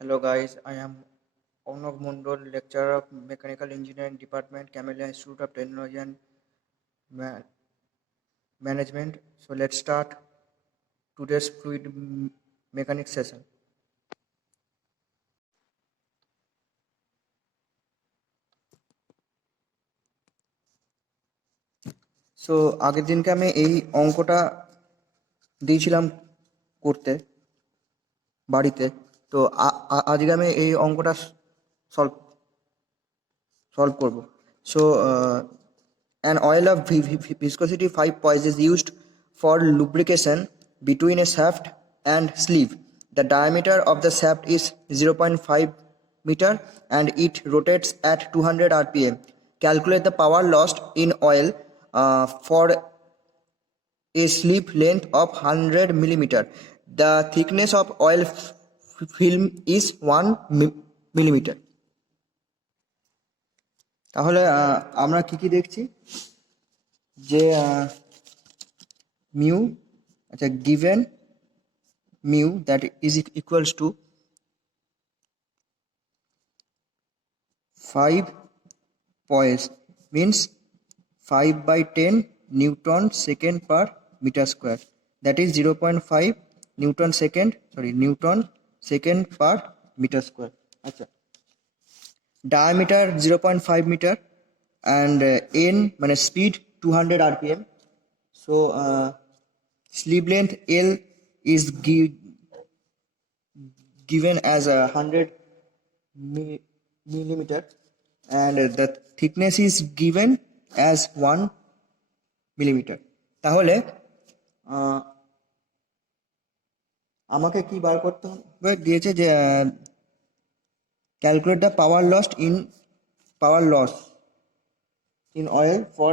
Hello guys, I am Arnav Mondol, lecturer of Mechanical Engineering Department, Camellia Institute of Technology and Ma- Management. So let's start today's mechanics session. So আগের দিনকে আমি এই অঙ্কটা দিয়েছিলাম করতে বাড়িতে। তো আজকে আমি এই অঙ্কটা সলভ solve করব। So an oil of viscosity 5 poise is used for lubrication between a shaft and sleeve. The diameter of the shaft is 0.5 meter and it rotates at 200 rpm. Calculate the power lost in oil for a sleeve length of 100 millimeter. The thickness of oil film is 1 millimeter. তাহলে আমরা কি দেখছি যে mu আচ্ছা given mu that is equals to 5 poise means 5/10 Newton second per meter square, that is 0.5 Newton second per meter square. আচ্ছা, diameter 0.5 meter and n মানে speed 200 rpm. So sleeve length L is given as a 100 millimeter and the thickness is given as 1 millimeter. তাহলে আমাকে কি বার করতে হবে দিয়েছে যে calculate the power loss in oil for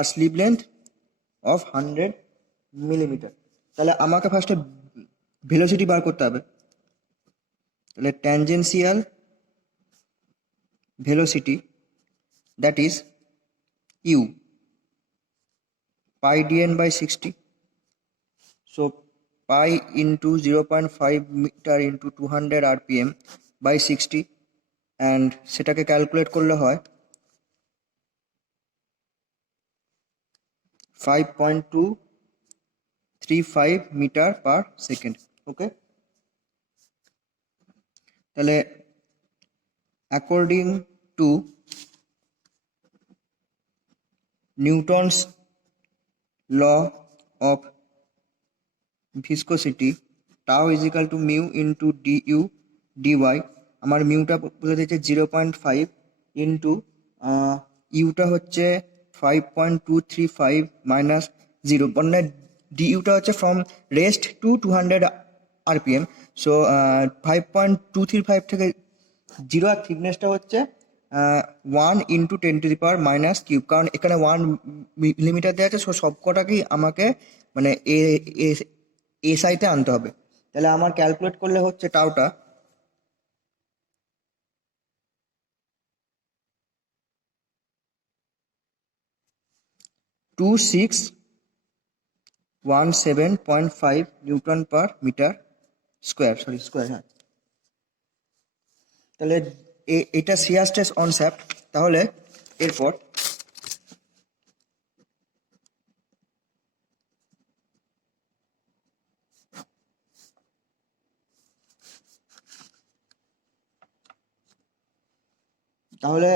a sleeve length of 100 millimeter. তাহলে আমাকে ফার্স্টে ভেলোসিটি বার করতে হবে। তাহলে tangential velocity, that is u, pi dn by 60. So pi into 0.5 meter into 200 rpm by 60 and সেটাকে ক্যালকুলেট করলে হয় 5.235 meter per second. ওকে, তাহলে according to Newton's law of viscosity, tau is equal to mu into du dy. আমার মিউটা বলে দিয়েছে 0.5 into Yuta হচ্ছে 5.235 minus 0, মানে ডিউটা হচ্ছে from rest to 200 rpm. So 5.235 থেকে 0 আর থিকনেসটা হচ্ছে 1 ইন্টু 10⁻⁻³ কারণ এখানে 1 মিলিমিটার দেওয়া আছে। সো সবকটাকেই আমাকে মানে এসআইতে আনতে হবে। তাহলে আমার ক্যালকুলেট করলে হচ্ছে টাউটা 2617.5 নিউটন পার মিটার স্কোয়ার, হ্যাঁ। তাহলে এটা শিয়ার স্ট্রেস অন শ্যাফট। তাহলে এরপর তাহলে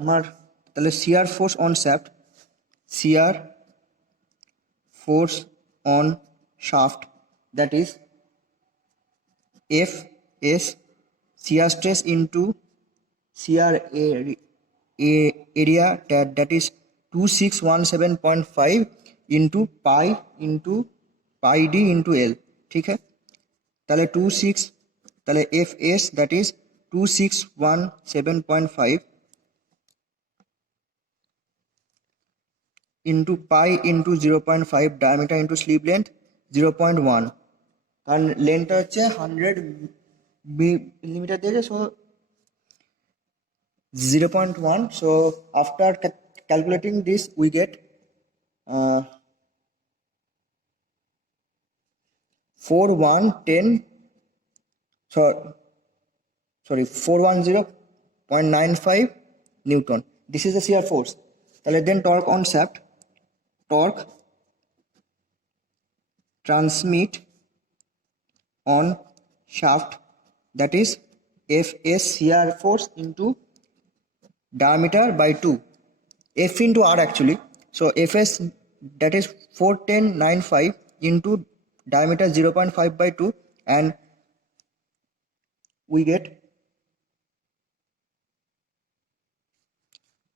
আমার তাহলে shear force on shaft, shear force on shaft, that is Fs, shear stress into shear area, that is 2617.5 into pi d into L. ठीक है, তাহলে 26 তাহলে Fs that is 2617.5 into pi into 0.5 diameter into sleeve length 0.1, কারণ লেন্থটা হচ্ছে 100 millimeter দিয়েছে। So 0.1. So after calculating this we get 4110, so 410.95 Newton. This is the shear force. তাহলে then torque on shaft, torque transmit on shaft, that is Fs shear force into diameter by 2, F into R actually. So Fs, that is 410.95 into diameter 0.5 by 2, and we get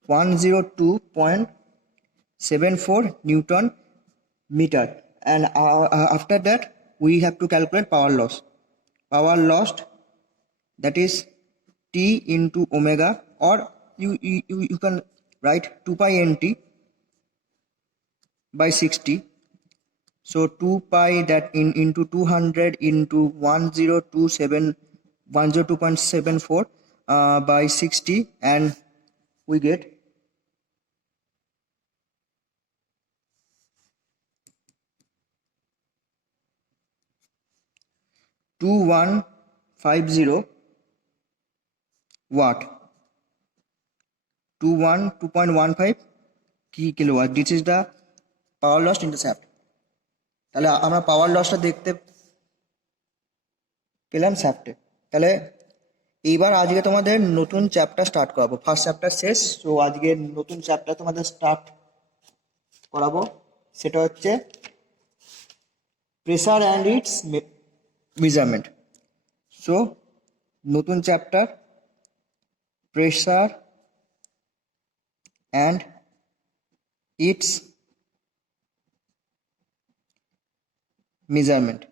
102.74 Newton meter. And after that we have to calculate power loss. Power lost, that is T into omega, or you can write 2 pi nt by 60. So 2 pi that into 200 into 102.74 by 60, and we get 2150 watt, 2.15 kilowatt. This is the power loss in the shaft. তাহলে আমরা পাওয়ার লসটা দেখতে পেলাম শ্যাফটে। তাহলে এইবার আজকে তোমাদের নতুন চ্যাপ্টার স্টার্ট করাবো। ফার্স্ট চ্যাপ্টার শেষ, তো আজকে নতুন চ্যাপ্টার তোমাদের স্টার্ট করাবো, সেটা হচ্ছে pressure and its measurement. So নতুন chapter, pressure and its measurement.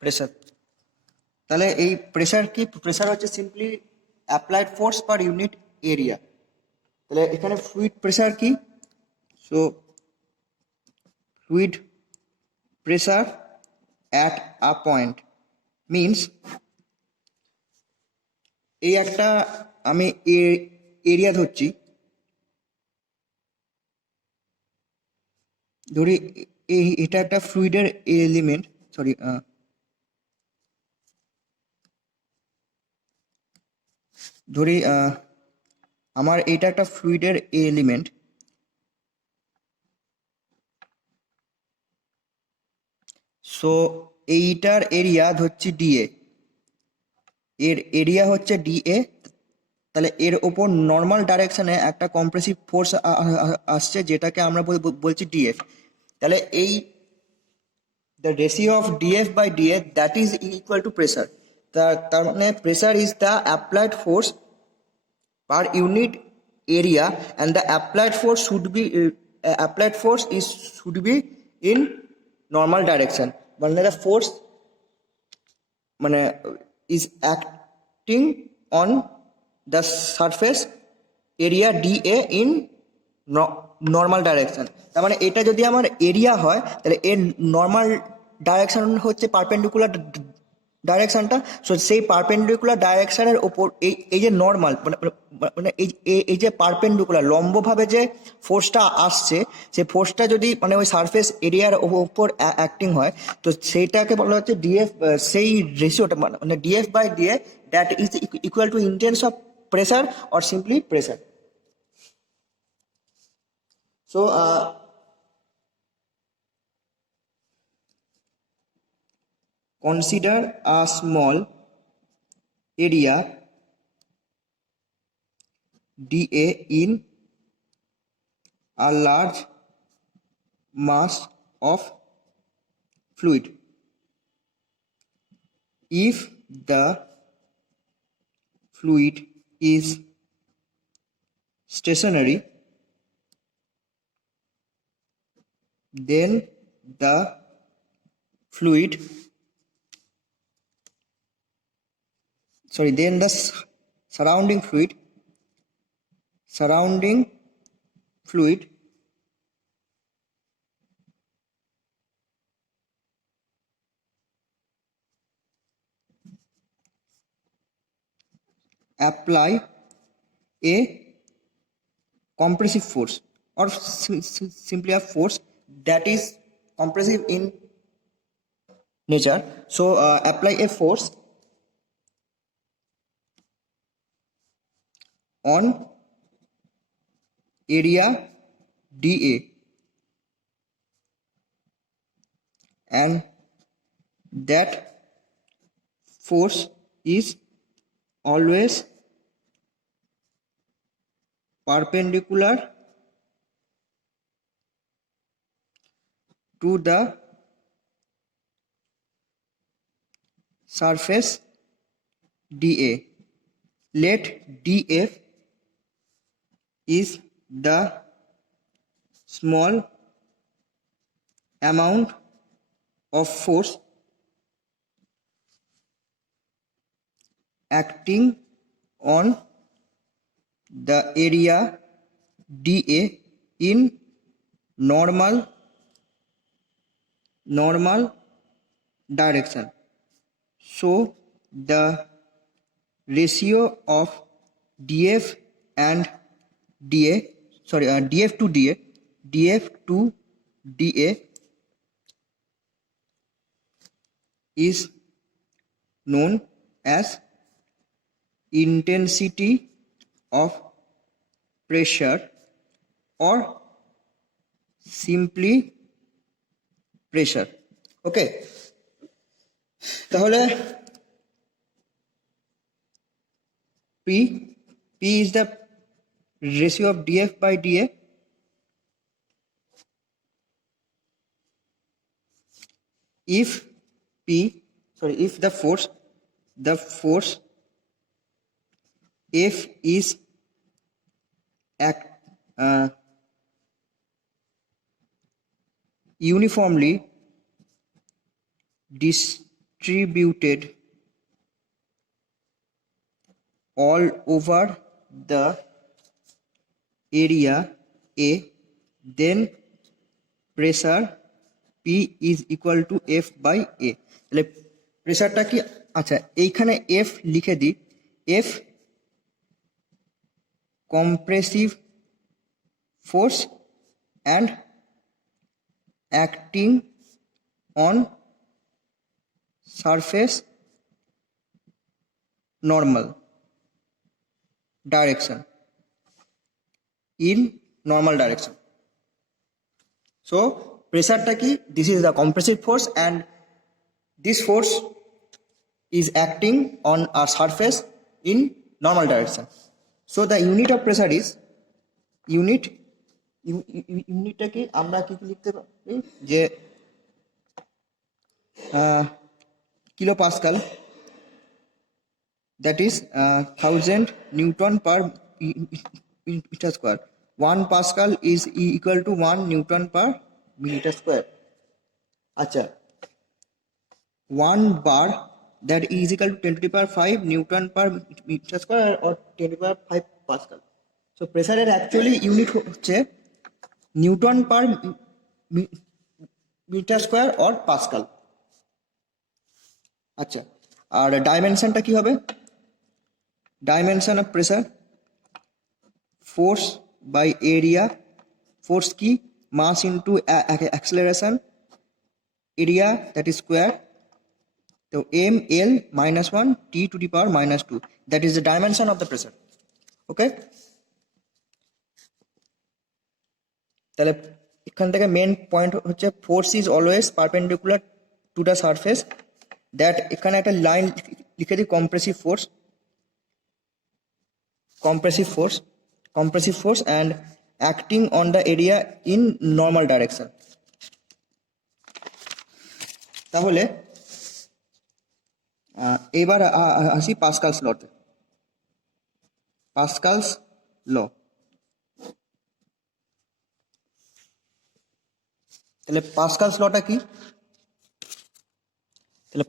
Pressure, তাহলে এই প্রেসার কি? প্রেসার হচ্ছে simply applied force per unit area. তাহলে এখানে ফ্লুইড প্রেসার কি? So fluid pressure at a point means, এই একটা আমি এরিয়া ধরছি, ধরি এটা একটা ফ্লুইডের এলিমেন্ট, ধরি আমার এটা একটা ফ্লুইডের এলিমেন্ট। সো এইটার এরিয়া ধরছি ডিএ, এর এরিয়া হচ্ছে ডিএ। তাহলে এর ওপর নর্মাল ডাইরেকশনে একটা কম্প্রেসিভ ফোর্স আসছে, যেটাকে আমরা বলছি ডিএফ। তাহলে এই the ratio of dF by dA, that is equal to pressure. তার মানে pressure is the applied force per unit area, and the applied force should be should be in normal direction. মানে the force মানে is acting on the surface area dA in normal direction. তার মানে এটা যদি আমার area হয়, তাহলে এর নর্মাল ডাইরেকশন হচ্ছে পারপেন্ডিকুলার ডাইরেকশনটা। সো সেই পারপেন্ডিকুলার ডাইরেকশনের ওপর এই যে নর্মাল মানে এই যে পারপেন্ডিকুলার লম্বভাবে যে ফোর্সটা আসছে, সেই ফোর্সটা যদি মানে ওই সারফেস এরিয়ার ওপর অ্যাক্টিং হয়, তো সেইটাকে বলা হচ্ছে ডিএফ। সেই রেশিওটা মানে dF by dA, that is equal to intense of pressure or simply pressure. So consider a small area dA in a large mass of fluid. If the fluid is stationary, then the fluid then the surrounding fluid apply a compressive force or simply a force that is compressive in nature. So apply a force on area dA, and that force is always perpendicular to the surface dA. Let dF is the small amount of force acting on the area dA in normal direction. So the ratio of dF and dA, dF to dA is known as intensity of pressure, or simply pressure. Okay, তাহলে P is the ratio of dF by dA. If the force F is uniformly distributed all over the area A, then pressure P is equal to F by A. তাহলে প্রেসারটা কি, আচ্ছা এইখানে F লিখে দিই, F compressive force and acting on surface normal direction, in normal direction. So pressure ta ki, this is the compressive force and this force is acting on a surface in normal direction. So the unit of pressure is ইউনিটটা কি আমরা কি লিখতে পারি যে kilo Pascal, that is 1000 Newton per meter square. 1 Pascal is equal to 1 Newton per meter square. আচ্ছা 1 bar that is equal to 10 to the power 5 Newton per meter square or 10 to the power 5 Pascal. So pressure এর actually unit হচ্ছে Newton per meter square or Pascal. আচ্ছা আর ডাইমেনশনটা কি হবে, dimension of pressure, force by area, force की mass into acceleration, area that is square, so m l minus 1 t to the power minus 2, that is the dimension of the pressure. Okay, তাহলে এখান থেকে main point হচ্ছে force is always perpendicular to the surface, that এখানে একটা line লিখে দিই, compressive force and acting on the area in normal direction. তাহলে এবার আসি পাস্কালস লতে। পাস্কালস ল, তাহলে পাস্কালস লটা কি, তাহলে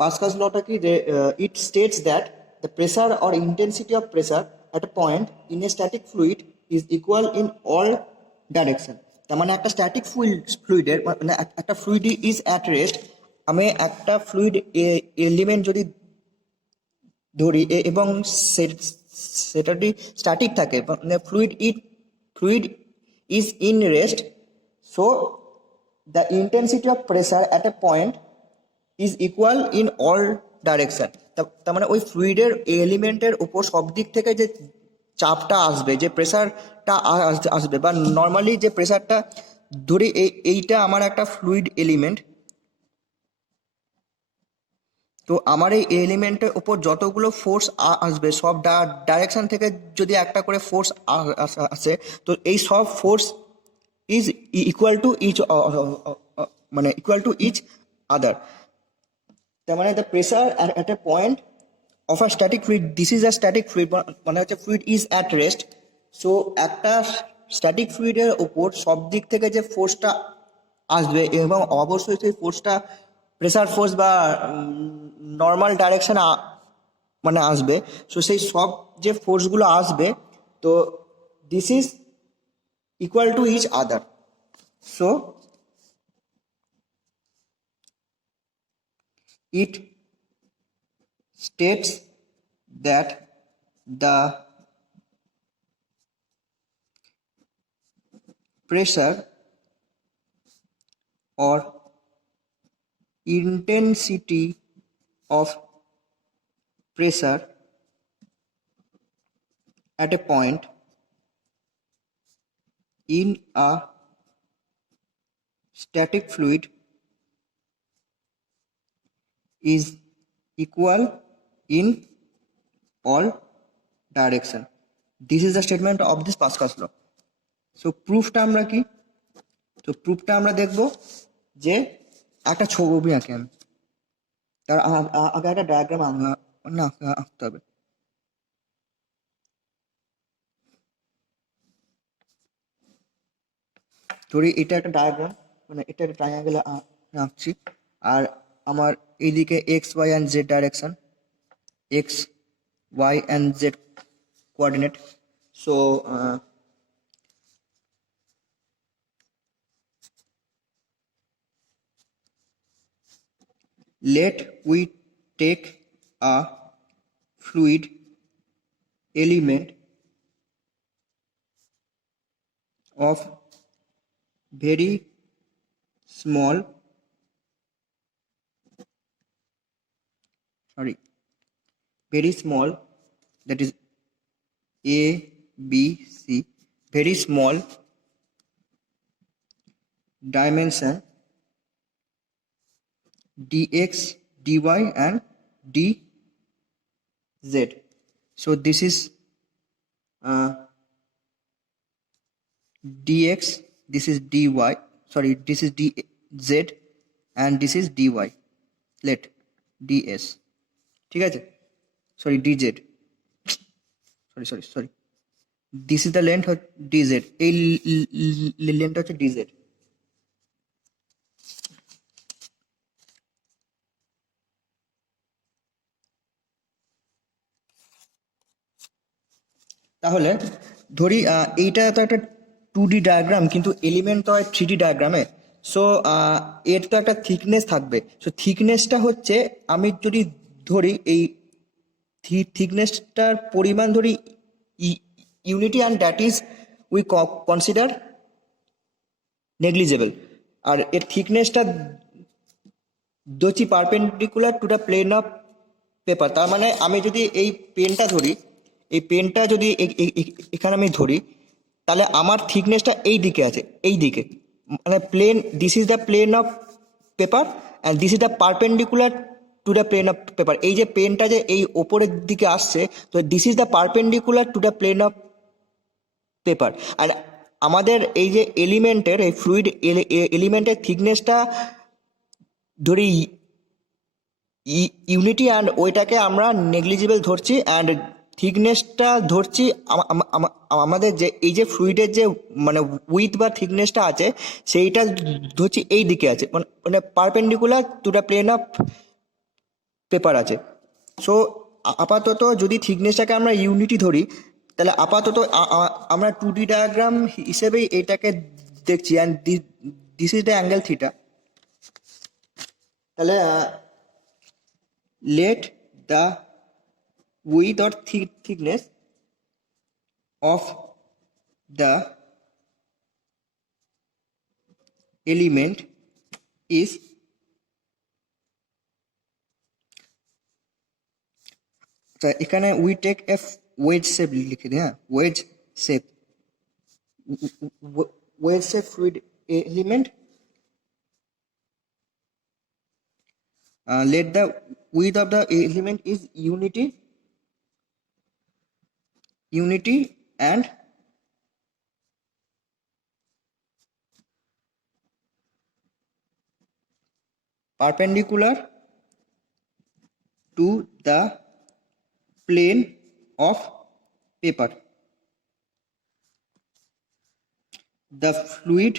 পাস্কালস লটা কি, it states that the pressure or intensity of pressure at a point in a static fluid is equal in all direction. তার মানে একটা স্ট্যাটিক ফ্লুইডের মানে একটা ফ্লুইড ইজ অ্যাট রেস্ট, আমি একটা ফ্লুইড এলিমেন্ট যদি ধরি এবং সেটা যদি স্ট্যাটিক থাকে, মানে fluid is in rest, so the intensity of pressure at a point is equal in all direction. তার মানে ওই ফ্লুইডের এলিমেন্টের উপর সব দিক থেকে যে চাপটা আসবে, যে প্রেসারটা আসবে, বা নর্মালি যে প্রেসারটা, ধরি এইটা আমার একটা ফ্লুইড এলিমেন্ট, তো আমার এই এলিমেন্টের উপর যতগুলো ফোর্স আসবে সব ডাইরেকশন থেকে যদি একটা করে ফোর্স আসে, তো এই সব force is equal to each, মানে ইকুয়াল টু ইচ আদার। তার মানে the pressure at a point of a static fluid, this is a static fluid, মানে হচ্ছে fluid is at rest. So একটা স্ট্যাটিক ফ্লুইডের ওপর সব দিক থেকে যে ফোর্সটা আসবে, এবং অবশ্যই সেই ফোর্সটা প্রেসার ফোর্স বা নর্মাল ডাইরেকশন মানে আসবে, সো সেই সব যে ফোর্সগুলো আসবে, তো this is equal to each other. So it states that the pressure or intensity of pressure at a point in a static fluid is equal in all direction. This is the statement of this Pascal's law. So প্রুফটা আমরা কি, তো প্রুফটা আমরা দেখব যে একটা ছবি আঁকি আমি, তার আগে একটা ডায়াগ্রাম না আঁকতে হবে। ধরি এটা একটা ডায়াগ্রাম, মানে এটা একটা ট্রায়াঙ্গেল আঁকছি, আর আমার এইদিকে x y and z direction, x y and z coordinate. So let we take a fluid element of very small that is A B C, very small dimension dx dy and dz. So this is dx, this is dy, sorry, this is dz and this is dy, let ds, ঠিক আছে, sorry dz, sorry this is the length dz, এই লেন্থটা হচ্ছে dz। তাহলে ধরি এইটা তো একটা 2D diagram, কিন্তু এলিমেন্ট তো হয় 3D ডায়াগ্রামে। সো এর তো একটা থিকনেস থাকবে। সো থিকনেসটা হচ্ছে, আমি যদি ধরি এই থিকনেসটার পরিমাণ ধরি unity, and that is we consider negligible. আর এর থিকনেসটা ধরছি perpendicular to the plane of paper. তার মানে আমি যদি এই পেনটা ধরি, এই পেনটা যদি এখানে আমি ধরি, তাহলে আমার থিকনেসটা এই দিকে আছে, এই দিকে, মানে plane, this is the plane of paper and this is the perpendicular to the plane of paper. এই যে পেনটা যে এই ওপরের দিকে আসছে, তো this is the perpendicular to the plane of paper. আর আমাদের এই যে এলিমেন্টের, এই ফ্লুইড এলিমেন্টের থিকনেসটা ধরি ইউনিটি, অ্যান্ড ওইটাকে আমরা নেগলিজিবল ধরছি, অ্যান্ড থিকনেসটা ধরছি আমাদের যে এই যে ফ্লুইডের যে মানে উইথ বা থিকনেসটা আছে, সেইটা ধরছি এই দিকে আছে, মানে perpendicular to the plane of paper আছে। সো আপাতত যদি থিকনেসটাকে আমরা ইউনিটি ধরি, তাহলে আপাতত আমরা 2D ডায়াগ্রাম হিসেবেই এইটাকে দেখছি, and this is the angle theta. তাহলে let the width or thickness of the element is এখানে we take a wedge shape লিখে দিই, হ্যাঁ, wedge shape, wedge shape fluid element, let the width of the element is unity and perpendicular to the plane of paper. The fluid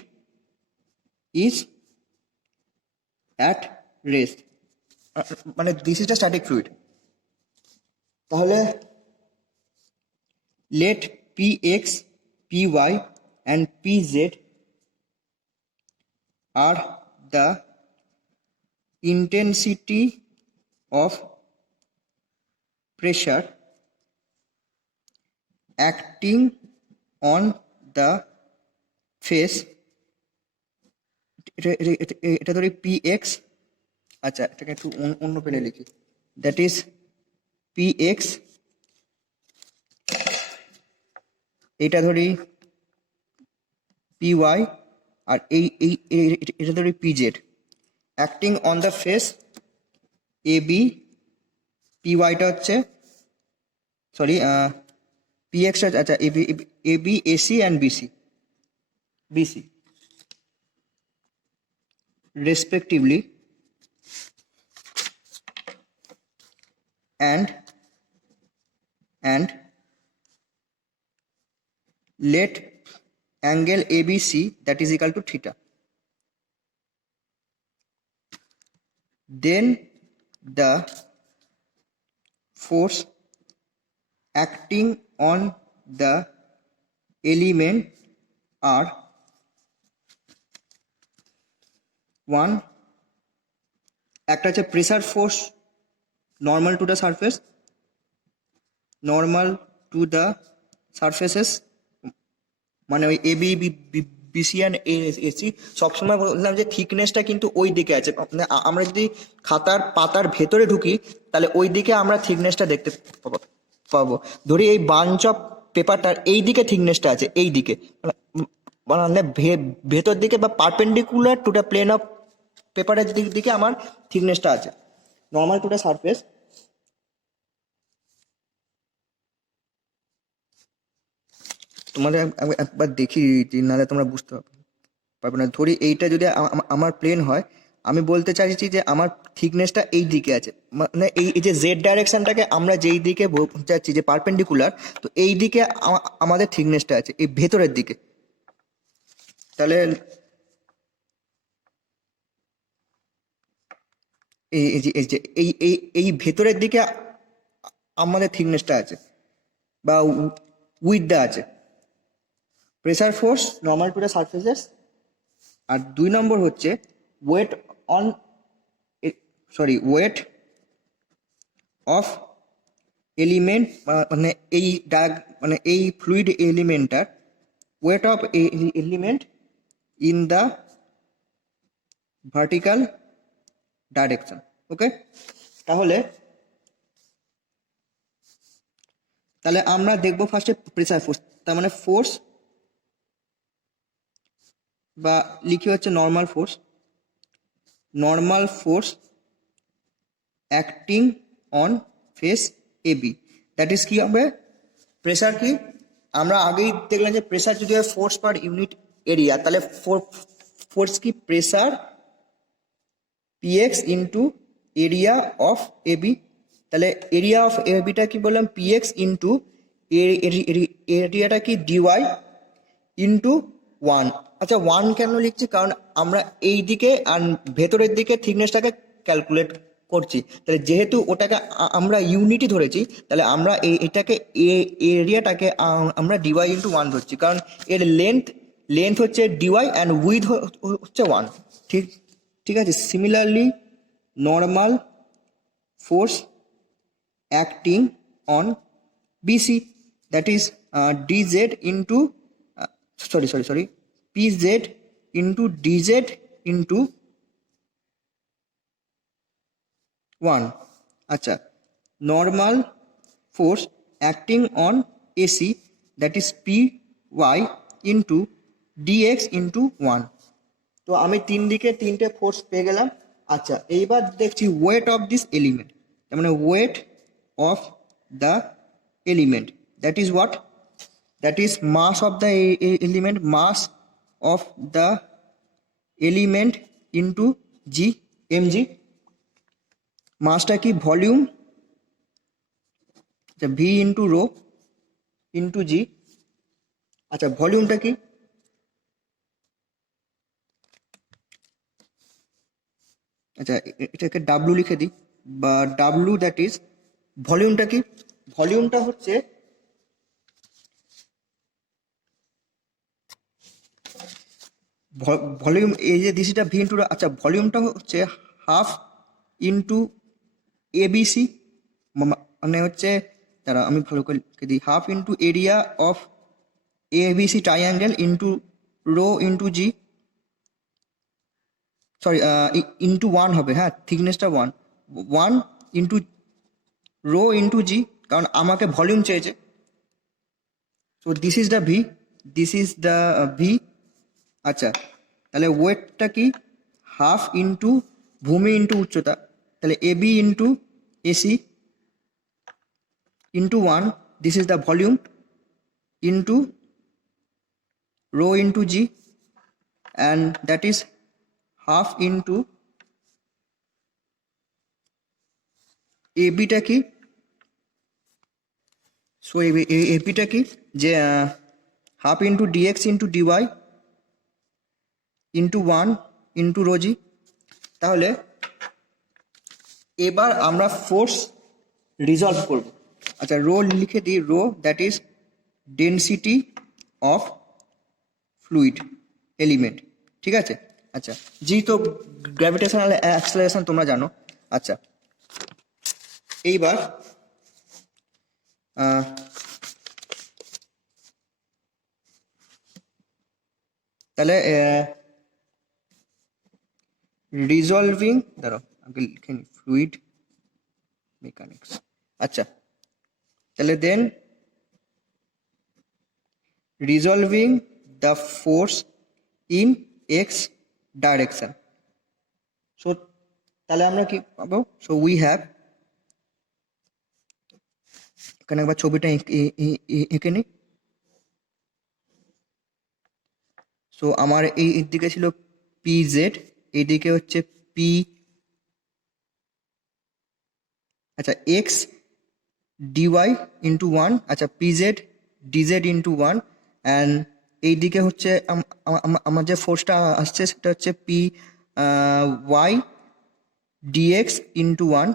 is at rest. মানে this is a static fluid. তাহলে let px, py and pz are the intensity of pressure acting on the face. এটা ধরি px, আচ্ছা এটাকে একটু অন্য পেনে লিখি, দ্যাট ইজ px, এটা ধরি py আর এটা ধরি pz, acting on the face ab, pyটা হচ্ছে সরি px, আচ্ছা ab ac and bc respectively, and let angle ABC that is equal to theta. Then the force acting on the element are one, একটা হচ্ছে pressure force normal to the surface, normal to the surfaces, মানে ওই AB BC and AC. সবসময় বললাম যে থিকনেসটা কিন্তু ওই দিকে আছে, আমরা যদি খাতার পাতার ভেতরে ঢুকি তাহলে ওই দিকে আমরা থিকনেসটা দেখতে পাবো। ধরি এই বাঞ্চ অফ পেপারটার এই দিকে থিকনেসটা আছে, এই দিকে মানে ভেতর দিকে বা perpendicular to the plane of পেপারের দিকে আমার থিকনেসটা আছে, নর্মাল টু দ্য সারফেস। তোমাদের একবার দেখি, নাহলে তোমরা বুঝতে পারবে না। ধরি এইটা যদি আমার প্লেন হয়, আমি বলতে চাইছি যে আমার থিকনেসটা এই দিকে আছে, মানে এই যে জেড ডাইরেকশনটাকে আমরা যেই দিকে যাচ্ছি যে পারপেন্ডিকুলার, তো এই দিকে আমাদের থিকনেসটা আছে, এই ভেতরের দিকে। তাহলে এই ভেতরের দিকে আমাদের থিকনেসটা আছে বা উইথটা আছে। Pressure force normal to the surfaces, আর 2 নম্বর হচ্ছে ওয়েট অফ এলিমেন্ট, মানে এই ফ্লুইড এলিমেন্টটার weight of element in the vertical direction. Okay, তাহলে আমরা দেখবো ফার্স্টে প্রেসার ফোর্স, তার মানে ফোর্স বা লিখি হচ্ছে normal force acting on face AB, that is কি হবে প্রেসার। কি আমরা আগেই দেখলাম যে প্রেসার যদি হয় ফোর্স পার ইউনিট এরিয়া, তাহলে ফোর্স কি pressure px into area of AB. তাহলে এরিয়া অফ এবিটা কি বললাম, পিএক্স ইন্টু এরিয়াটা কি ডিওয়াই ইন্টু 1। আচ্ছা 1 কেন লিখছি, কারণ আমরা এই দিকে আর ভেতরের দিকে থিকনেসটাকে ক্যালকুলেট করছি, তাহলে যেহেতু ওটাকে আমরা ইউনিটি ধরেছি, তাহলে আমরা এটাকে এরিয়াটাকে আমরা ডিওয়াই ইন্টু 1 ধরছি, কারণ এর লেন্থ হচ্ছে ডিওয়াই অ্যান্ড উইথ হচ্ছে 1। ঠিক আছে। Similarly normal force acting on BC, that is dz into PZ into DZ into 1. আচ্ছা, normal force acting on AC that is p y into dx into 1. তো আমি তিনটে ফোর্স পেয়ে গেলাম। আচ্ছা, এইবার দেখছি ওয়েট অফ দিস এলিমেন্ট, তার মানে weight of the element that is what, that is mass of the element, mass of the element into g, mg. মাসটা কি, ভলিউম, আচ্ছা v into rho into g. আচ্ছা, ভলিউমটা কি, আচ্ছা এটাকে ডাব্লু লিখে দিই, বা ডাব্লু দ্যাট ইজ ভলিউমটা কি, ভলিউমটা হচ্ছে ভলিউম, এই যে দিসিটা ভি ইন্টু, আচ্ছা ভলিউমটা হচ্ছে হাফ ইন্টু এবিসি, মানে হচ্ছে, দাঁড়া আমি ভালো করে লিখে দিই, half into area of ABC triangle into rho into g, sorry into 1 হবে, হ্যাঁ থিকনেসটা 1, 1 ইন্টু রো ইন্টু জি, কারণ আমাকে ভলিউম চেয়েছে। So this is the v, this is the v. আচ্ছা, তাহলে ওয়েটটা কি, হাফ ইন্টু ভূমি ইন্টু উচ্চতা, তাহলে AB into AC into 1, this is the volume, into rho into g, and that is half into এবিটা কি, সো এবিটা কি, যে half into dx into dy into 1 into rho g. তাহলে এবার আমরা ফোর্স রিজলভ করব। আচ্ছা, রো লিখে দিই, rho that is density of fluid element, ঠিক আছে। আচ্ছা, জি তো গ্র্যাভিটেশনাল অ্যাক্সেলারেশন তোমরা জানো। আচ্ছা, এইবার তাহলে রিজলভিং, দাঁড়াও আগে লিখে নি, ফ্লুইড মেকানিক্স। আচ্ছা, তাহলে then resolving the force in x direction. So তাহলে আমরা কি পাবো, সো উই হ্যাভ, এখানে একবার ছবিটা এঁকে নিই। সো আমার এই দিকে ছিল পি জেড, এইদিকে হচ্ছে পি, আচ্ছা এক্স ডিওয়াই ইন্টু 1, আচ্ছা P Z DZ into 1, and এইদিকে হচ্ছে আমার যে ফোর্সটা আসছে সেটা হচ্ছে পি ওয়াই ডিএক্স ইন্টু 1,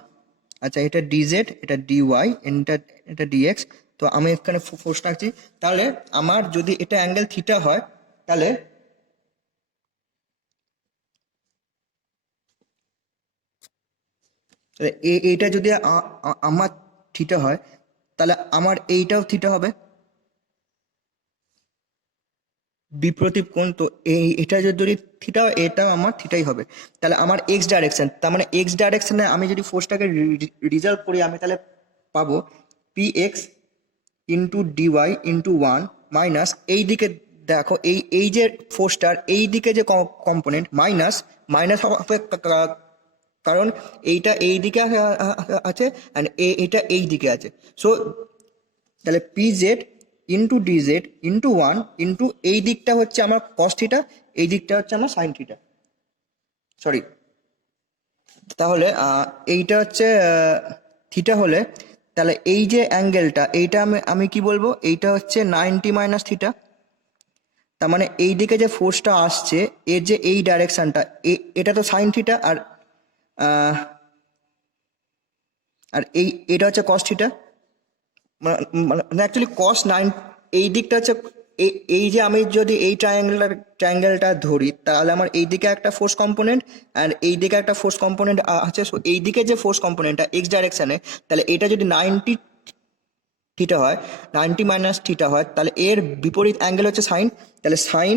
আচ্ছা এটা ডিজেড, এটা ডিওয়াই, এটা ডিএক্স। তো আমি এখানে ফোর্স রাখছি। তাহলে আমার যদি এটা অ্যাঙ্গেল থিটা হয়, তাহলে এইটা যদি আমার থিটা হয়, তাহলে আমার এইটাও থিটা হবে, বিপরীত কোণ। তো এটা যদি থিটা হয়, এটাও আমার থিটাই হবে। তাহলে আমার এক্স ডাইরেকশন, তার মানে এক্স ডাইরেকশনে আমি যদি ফোর্সটাকে রিজলভ করি, আমি তাহলে পাবো p x into dy into 1 minus, এই দিকে দেখো এই যে ফোর্সটার এই দিকে যে কম্পোনেন্ট মাইনাস, মাইনাস হবে কারণ এইটা এই দিকে আছে অ্যান্ড এটা এই দিকে আছে। সো তাহলে P Z into DZ into 1 into এই দিকটা হচ্ছে আমার কস থিটা, এই দিকটা হচ্ছে আমার সাইন থিটা, সরি। তাহলে এইটা হচ্ছে থিটা হলে, তাহলে এই যে অ্যাঙ্গেলটা, এইটা আমি কি বলবো, এইটা হচ্ছে 90 মাইনাস থিটা। তার মানে এই দিকে যে ফোর্সটা আসছে, এর যে এই ডাইরেকশনটা, এটা তো সাইন থিটা, আর আর এটা হচ্ছে কস থিটা, মানে অ্যাকচুয়ালি কস 9, এই দিকটা হচ্ছে এই যে আমি যদি এই ট্রায়াঙ্গেলটা ধরি, তাহলে আমার এই দিকে একটা ফোর্স কম্পোনেন্ট আর এই দিকে একটা ফোর্স কম্পোনেন্ট আছে। সো এই দিকে যে ফোর্স কম্পোনেন্টটা এক্স ডাইরেকশনে, তাহলে এটা যদি 90 থিটা হয়, 90 মাইনাস থিটা হয়, তাহলে এর বিপরীত অ্যাঙ্গেল হচ্ছে সাইন। তাহলে sine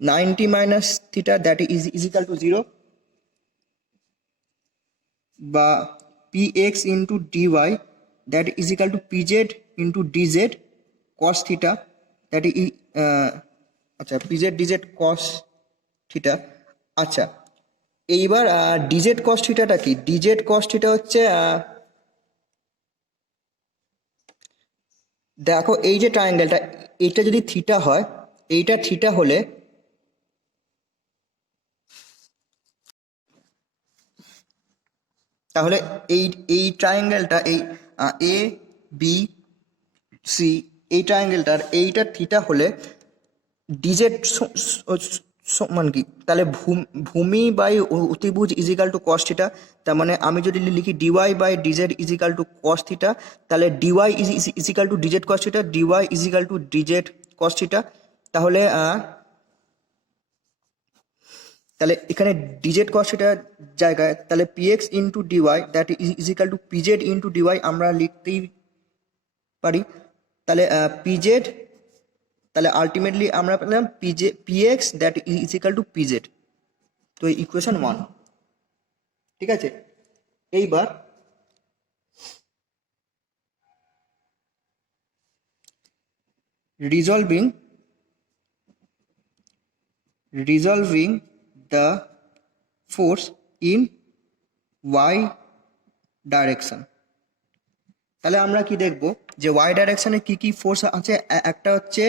90 minus theta that is equal to 0, বা px into dy that is equal to pz into dz cos theta that is আচ্ছা pz dz cos theta। আচ্ছা এইবার dz cos theta টা কি? dz cos theta হচ্ছে দেখো এই যে ট্রায়াঙ্গেলটা এটা যদি থিটা হয়, এইটা থিটা হলে তাহলে এই এই ট্রায়াঙ্গেলটা এই এ বি সি এই ট্রায়াঙ্গেলটার এইটা থিটা হলে ডিজেড সমান কি? তাহলে ভূমি বাই অতিভুজ ইজিক্যাল টু কস থিটা। তার মানে আমি যদি লিখি dy by dz equal to cos theta, তাহলে dy equal to dz cos theta, dy equal to dz cos theta. তাহলে তাহলে এখানে ডিজেড কস থিটার জায়গায় তাহলে Px into dy that equal to Pz into dy আমরা লিখতেই পারি। তাহলে পিজেড তাহলে আলটিমেটলি আমরা পেলাম Px that is equal to Pz. তো ইকুয়েশন 1, ঠিক আছে। এইবার resolving the force in y direction। তাহলে আমরা কি দেখব যে y ডাইরেকশনে কি কি ফোর্স আছে। একটা হচ্ছে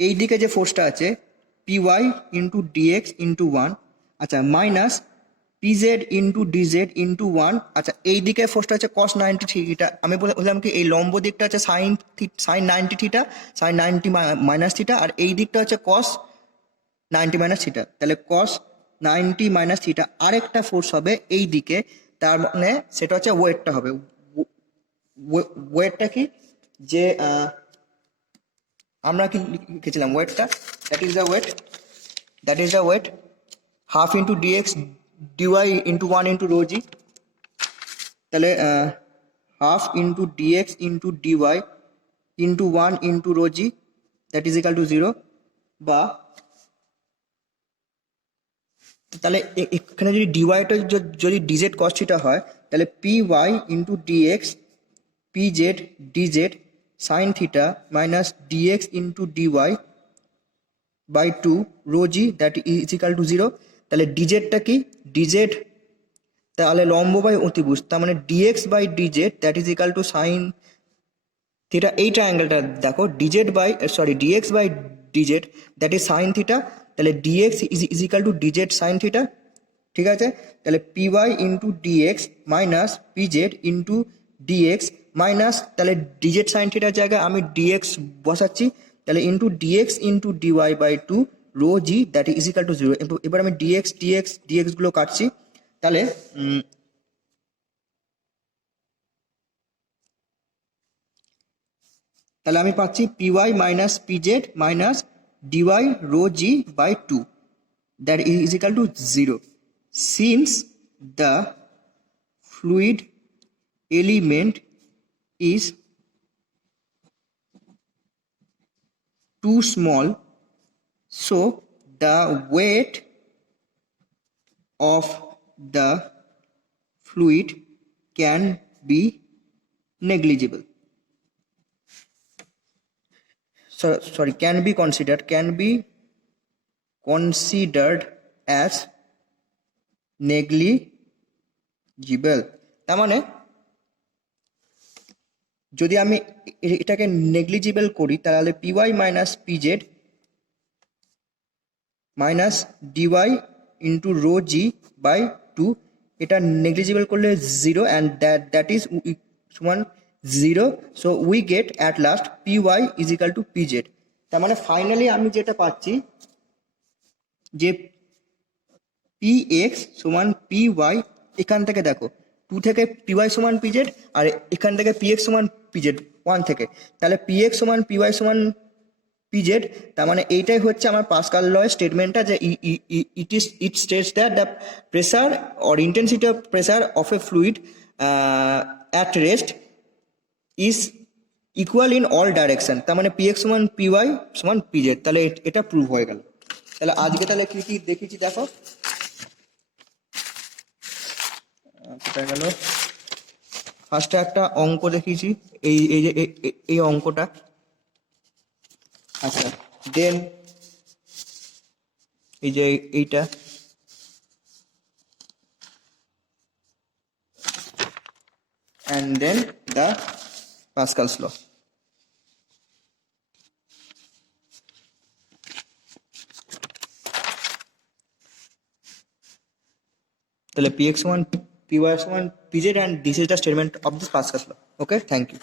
এই দিকে যে ফোর্সটা আছে py ইন্টু ডিএক্স ইন্টু 1, আচ্ছা minus Pz into DZ into 1। আচ্ছা এই দিকে ফোর্সটা হচ্ছে cos 90 থিটা। আমি বললাম কি এই লম্ব দিকটা হচ্ছে sine 90 theta, sine 90 minus theta, আর এই দিকটা হচ্ছে cos 90 মাইনাস থিটা। তাহলে cos 90 মাইনাস থিটা আরেকটা ফোর্স হবে এই দিকে, তার মানে সেটা হচ্ছে ওয়েটটা হবে। ওয়েটটা কি যে আমরা কি লিখেছিলাম ওয়েটটা, that is the weight half into dx dy into 1 into rho g. তাহলে half into dx into dy into 1 into rho g that is equal to 0। বা তাহলে এখানে যদি ডিওয়াইটা যদি ডিজেড কস থিটা হয় তাহলে p y into dx pz dz sine theta minus dx into dy by 2 rho g that is equal to 0। তাহলে ডিজেডটা কি? DZ তাহলে লম্ব বাই অতিভুজ, তার মানে dx by dz that is equal to sine theta. এই ট্রায়াঙ্গেলটা দেখো dx by dz that is sine theta. তাহলে dx is equal to dz sine theta, ঠিক আছে। তাহলে Py into dx minus Pz into dx minus তাহলে dz sine থিটার জায়গায় আমি ডিএক্স বসাচ্ছি, তাহলে into dx into dy by 2 rho g that is equal to 0। এবার আমি ডিএক্স গুলো কাটছি, তাহলে আমি পাচ্ছি py minus pz minus dy rho g by 2 that is equal to 0 since the fluid element is too small, so the weight of the fluid can be negligible. Can be considered as negligible। তার মানে যদি আমি এটাকে negligible করি তাহলে py minus pz minus dy into rho g by 2 এটা negligible করলে 0 and that is সমান 0। So we get at last Py is equal to Pz. তার মানে ফাইনালি আমি যেটা পাচ্ছি যে পি এক্স সমান পি ওয়াই, এখান থেকে দেখো 2 থেকে পি ওয়াই সমান পিজেড আর এখান থেকে পি এক্স সমান পিজেড 1 থেকে, তাহলে পি এক্স সমান পি ওয়াই সমান পিজেড। তার মানে এইটাই হচ্ছে আমার পাস্কাল ল স্টেটমেন্টটা যে it states that the pressure or intensity of pressure of A fluid at rest is equal in all direction. তার মানে পি এক্স সমান পি ওয়াই সমান পিজেড। তাহলে এটা প্রুভ হয়ে গেল। তাহলে আজকে তাহলে কি কি দেখেছি দেখো, কোথায় গেল ফার্স্টে একটা অঙ্ক দেখিয়েছি, এই এই যে এই অঙ্কটা। আচ্ছা, দেন এই যে এইটা, অ্যান্ড দেন দ্য পাস্কালস ল। তাহলে px1 py1 pz, and this is the statement of this Pascal's law. Okay, thank you.